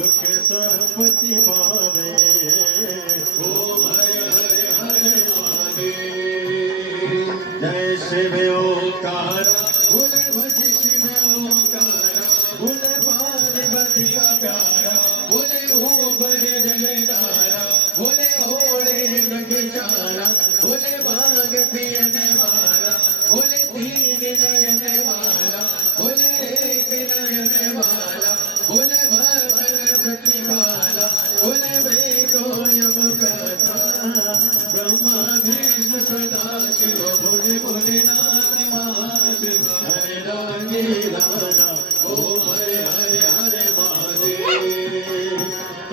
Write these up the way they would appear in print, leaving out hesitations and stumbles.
सरस्वती पावे ओम हरे हरे हरे महादेव जय शिव ओंकार बोले भज शिव ओंकार बोले पार्वती का प्यारा बोले हो बड़े जलधारा बोले होड़े नगचारा बोले भाग पियने वाला बोले तीन नयन वाला बोले एक नयन वाला बोले भगवान प्रतिभाला बोले मैं को यम कथा ब्रह्मा विष्णु सदा शिव बोले बोले नाथ महाशिव हरे रागे राना ओम हरे हरे हरे महादेव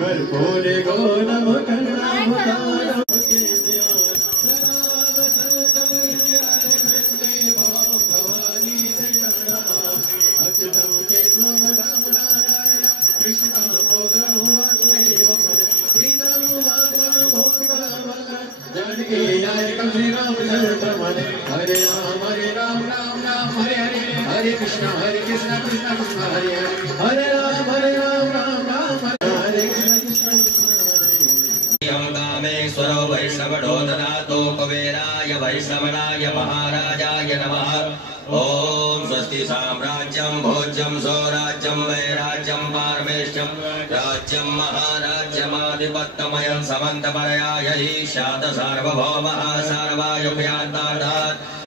कर बोले गो नम करना मुतारा के ध्यान राम संतम विद्यारे कृष्णे भवानी अच्युतम केशव राम नारायण कृष्ण मोदम वासुदेव श्रीधर माधव भोगवत जानकी नायक श्री राम चरितमने हरे राम राम राम हरे हरे हरे कृष्ण कृष्ण कृष्ण हरे हरे हरे राम राम राम हरे कृष्ण हम कामेश्वरो वैष्णवो ददातो कुबेराय वैष्णवनाय महाराजाय नमः ओम स्वस्ति साम्राज्यं भोज्यं स्वराज्यं वैराज्यं पारमेष्ठ्यं राज्यं महाराज्यमाधिपत्यमयं समन्तपरयाय ईशात सार्वभौमः सर्वायुक्यान्तात्